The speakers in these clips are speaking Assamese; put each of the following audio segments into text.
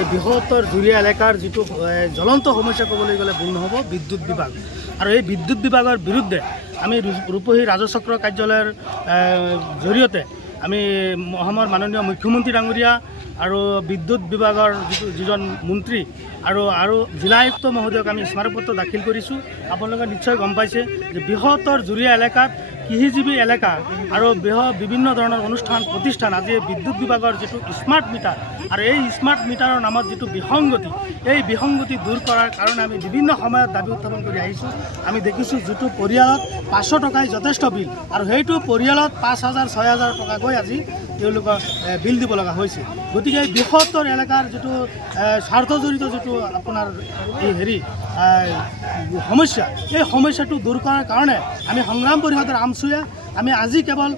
এই বৃহত্তৰ জুৰীয়া এলেকাৰ যিটো জ্বলন্ত সমস্যা ক'বলৈ গ'লে ভুল নহ'ব বিদ্যুৎ বিভাগ আৰু এই বিদ্যুৎ বিভাগৰ বিৰুদ্ধে আমি ৰূপহী ৰাজচক্ৰ কাৰ্যালয়ৰ জৰিয়তে আমি অসমৰ মাননীয় মুখ্যমন্ত্ৰী ডাঙৰীয়া আৰু বিদ্যুৎ বিভাগৰ যিজন মন্ত্ৰী আৰু জিলা আয়ুক্ত মহোদয়ক আমি স্মাৰকপত্ৰ দাখিল কৰিছোঁ। আপোনালোকে নিশ্চয় গম পাইছে যে বৃহত্তৰ জুৰীয়া এলেকাত কৃষিজীৱী এলেকা আৰু বিভিন্ন ধৰণৰ অনুষ্ঠান প্ৰতিষ্ঠান আজি বিদ্যুৎ বিভাগৰ যিটো স্মাৰ্ট মিটাৰ আৰু এই স্মাৰ্ট মিটাৰৰ নামত যিটো বিসংগতি, এই বিসংগতি দূৰ কৰাৰ কাৰণে আমি বিভিন্ন সময়ত দাবী উত্থাপন কৰি আহিছোঁ। আমি দেখিছোঁ যিটো পৰিয়ালত 500 টকাই যথেষ্ট বিল আৰু সেইটো পৰিয়ালত 5,000 6,000 টকাকৈ আজি তেওঁলোকৰ বিল দিব লগা হৈছে। গতিকে এই বৃহত্তৰ এলেকাৰ যিটো স্বাৰ্থজড়িত যিটো আপোনাৰ এই সমস্যা, এই সমস্যাটো দূৰ কৰাৰ কাৰণে আমি সংগ্ৰাম পৰিষদৰ আমচুৱে আমি আজি কেৱল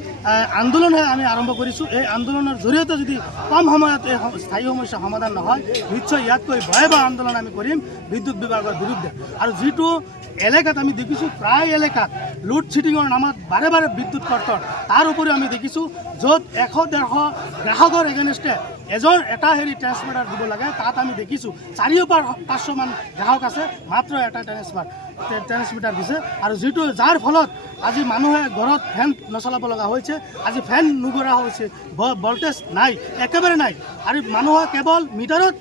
আন্দোলনহে আমি আৰম্ভ কৰিছোঁ। এই আন্দোলনৰ জৰিয়তে যদি কম সময়ত এই স্থায়ী সমস্যা সমাধান নহয়, নিশ্চয় ইয়াতকৈ ভয়াৱহ আন্দোলন আমি কৰিম বিদ্যুৎ বিভাগৰ বিৰুদ্ধে। আৰু যিটো এলেকাত আমি দেখিছোঁ প্ৰায় এলেকাত লোডশ্বেডিঙৰ নামত বাৰে বাৰে বিদ্যুৎ কৰ্তন, তাৰ উপৰিও আমি দেখিছোঁ য'ত 100-150 গ্ৰাহকৰ এগেইনষ্টে এটা ট্ৰেন্সমিটাৰ দিব লাগে, তাত আমি দেখিছোঁ 400-500 মান গ্ৰাহক আছে, মাত্ৰ এটা ট্ৰেন্সমিটাৰ দিছে। আৰু যাৰ ফলত আজি মানুহে ঘৰত ফেন নচলাব লগা হৈছে, আজি ফেন নুঘূৰা হৈছে, ভল্টেজ নাই, একেবাৰে নাই। আৰু মানুহে কেৱল মিটাৰত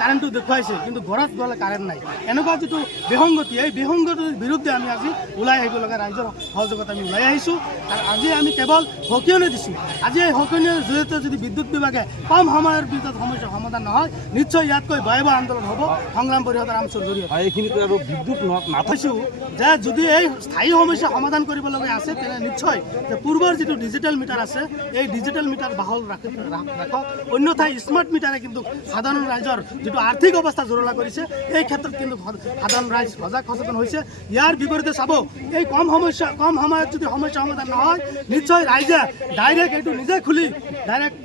কাৰেণ্টটো দেখুৱাইছে, কিন্তু ঘৰত গ'লে কাৰেণ্ট নাই। এনেকুৱা যিটো বিসংগতি, এই বিসংগতিৰ বিৰুদ্ধে আমি আজি ওলাই আহিব লগা ৰাইজৰ সহযোগত আমি ওলাই আহিছোঁ। আৰু আজি আমি কেৱল সকিয়নি দিছোঁ। আজি এই সকিয়নিৰ জৰিয়তে যদি বিদ্যুৎ বিভাগে কম সময়ৰ ভিতৰত সমস্যাৰ সমাধান নহয়, নিশ্চয় ইয়াতকৈ ভয়াৱহ আন্দোলন হ'ব সংগ্ৰাম পৰিষদৰ আমচুৰ জৰিয়তে। এইখিনিতে আৰু বিদ্যুৎ নাথাকিছোঁ যে যদি এই স্থায়ী সমস্যা সমাধান কৰিবলগীয়া আছে, তেনে নিশ্চয় যে পূৰ্বৰ যিটো ডিজিটেল মিটাৰ আছে, এই ডিজিটেল মিটাৰ বাহল ৰাখক, অন্যথাই স্মাৰ্ট মিটাৰে কিন্তু সাধাৰণ ৰাইজৰ যিটো আৰ্থিক অৱস্থা জুৰুলা কৰিছে, এই ক্ষেত্ৰত কিন্তু সাধাৰণ ৰাইজ সজাগ সচেতন হৈছে। ইয়াৰ বিপৰীতে চাব, এই কম সময়ত যদি সমস্যা সমাধান নহয়, নিশ্চয় ৰাইজে ডাইৰেক্ট এইটো নিজে খুলি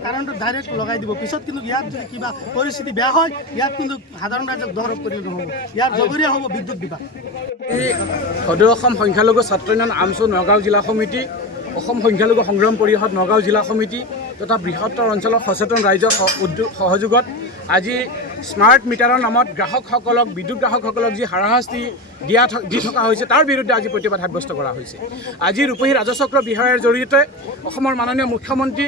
কাৰেণ্টত ডাইৰেক্ট লগাই দিব। পিছত কিন্তু ইয়াত যদি কিবা পৰিস্থিতি বেয়া হয়, ইয়াত কিন্তু সাধাৰণ ৰাইজক দোষাৰোপ কৰি নহ'ব, ইয়াৰ জগৰীয়া হ'ব বিদ্যুৎ বিভাগ। সদৌ অসম সংখ্যালঘু ছাত্ৰ ইউনিয়ন আমচু নগাঁও জিলা সমিতি, অসম সংখ্যালঘু সংগ্ৰাম পৰিষদ নগাঁও জিলা সমিতি তথা বৃহত্তৰ অঞ্চলৰ সচেতন ৰাইজৰ সহযোগত আজি স্মাৰ্ট মিটাৰৰ নামত গ্ৰাহকসকলক, বিদ্যুৎ গ্ৰাহকসকলক যি হাৰাশাস্তি দি থকা হৈছে, তাৰ বিৰুদ্ধে আজি প্ৰতিবাদ সাব্যস্ত কৰা হৈছে। আজি ৰূপহী ৰাজচক্ৰ বিহাৰৰ জৰিয়তে অসমৰ মাননীয় মুখ্যমন্ত্ৰী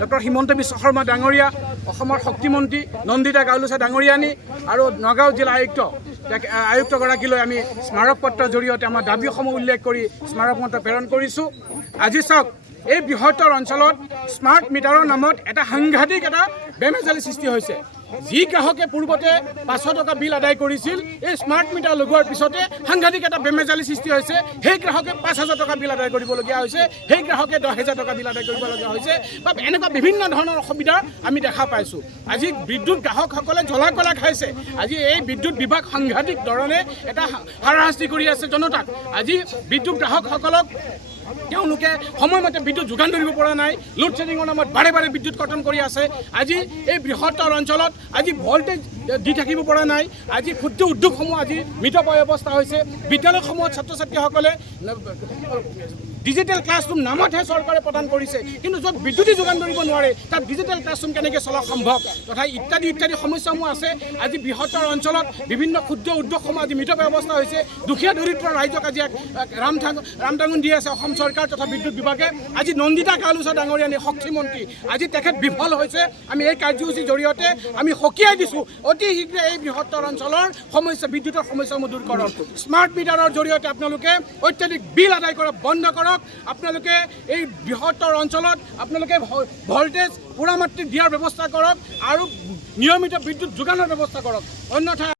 ডক্টৰ হিমন্ত বিশ্ব শৰ্মা ডাঙৰীয়া, অসমৰ শক্তিমন্ত্ৰী নন্দিতা গাঁৱলীয়া ডাঙৰীয়ানী আৰু নগাঁও জিলা আয়ুক্তগৰাকীলৈ আমি স্মাৰকপত্ৰৰ জৰিয়তে আমাৰ দাবীসমূহ উল্লেখ কৰি স্মাৰকপত্ৰ প্ৰেৰণ কৰিছোঁ। আজি চাওক, এই বৃহত্তৰ অঞ্চলত স্মাৰ্ট মিটাৰৰ নামত এটা সাংঘাতিক বেমেজালি সৃষ্টি হৈছে। যি গ্ৰাহকে পূৰ্বতে 500 টকা বিল আদায় কৰিছিল, এই স্মাৰ্ট মিটাৰ লগোৱাৰ পিছতে সাংঘাতিক বেমেজালি সৃষ্টি হৈছে। সেই গ্ৰাহকে 5,000 টকা বিল আদায় কৰিবলগীয়া হৈছে, সেই গ্ৰাহকে 10,000 টকা বিল আদায় কৰিবলগীয়া হৈছে, বা এনেকুৱা বিভিন্ন ধৰণৰ অসুবিধা আমি দেখা পাইছোঁ। আজি বিদ্যুৎ গ্ৰাহকসকলে জ্বলা কলা খাইছে। আজি এই বিদ্যুৎ বিভাগ সাংঘাতিক ধৰণে এটা হাৰাশাস্তি কৰি আছে জনতাক। আজি বিদ্যুৎ গ্ৰাহকসকলক তেওঁলোকে সময়মতে বিদ্যুৎ যোগান ধৰিব পৰা নাই, লোডশ্বেডিঙৰ নামত বাৰে বাৰে বিদ্যুৎ কৰ্তন কৰি আছে। আজি এই বৃহত্তৰ অঞ্চলত আজি ভল্টেজ দি থাকিব পৰা নাই। আজি ক্ষুদ্ৰ উদ্যোগসমূহ আজি মৃতপ্ৰায় অৱস্থা হৈছে। বিদ্যালয়সমূহত ছাত্ৰ ছাত্ৰীসকলে ডিজিটেল ক্লাছৰুম নামতহে চৰকাৰে প্ৰদান কৰিছে, কিন্তু য'ত বিদ্যুতেই যোগান ধৰিব নোৱাৰে, তাত ডিজিটেল ক্লাছৰুম কেনেকৈ চলা সম্ভৱ, তথা ইত্যাদি সমস্যাসমূহ আছে। আজি বৃহত্তৰ অঞ্চলত বিভিন্ন ক্ষুদ্ৰ উদ্যোগসমূহ আজি মৃতপ্ৰায় অৱস্থা হৈছে। দুখীয়া দৰিদ্ৰ ৰাইজক আজি ৰামটাঙোন দি আছে অসম চৰকাৰ তথা বিদ্যুৎ বিভাগে। আজি নন্দিতা গাঁৱলীয়া ডাঙৰীয়ানী শক্তিমন্ত্ৰী, আজি তেখেত বিফল হৈছে। আমি এই কাৰ্যসূচীৰ জৰিয়তে আমি সকীয়াই দিছোঁ, অতি শীঘ্ৰে এই বৃহত্তৰ অঞ্চলৰ বিদ্যুতৰ সমস্যাসমূহ দূৰ কৰক। স্মাৰ্ট মিটাৰৰ জৰিয়তে আপোনালোকে অত্যাধিক বিল আদায় কৰা বন্ধ কৰক। আপোনালোকে এই বৃহত্তৰ অঞ্চলত আপোনালোকে ভল্টেজ পুৰা মাত্ৰাত দিয়াৰ ব্যৱস্থা কৰক আৰু নিয়মিত বিদ্যুৎ যোগানৰ ব্যৱস্থা কৰক, অন্যথা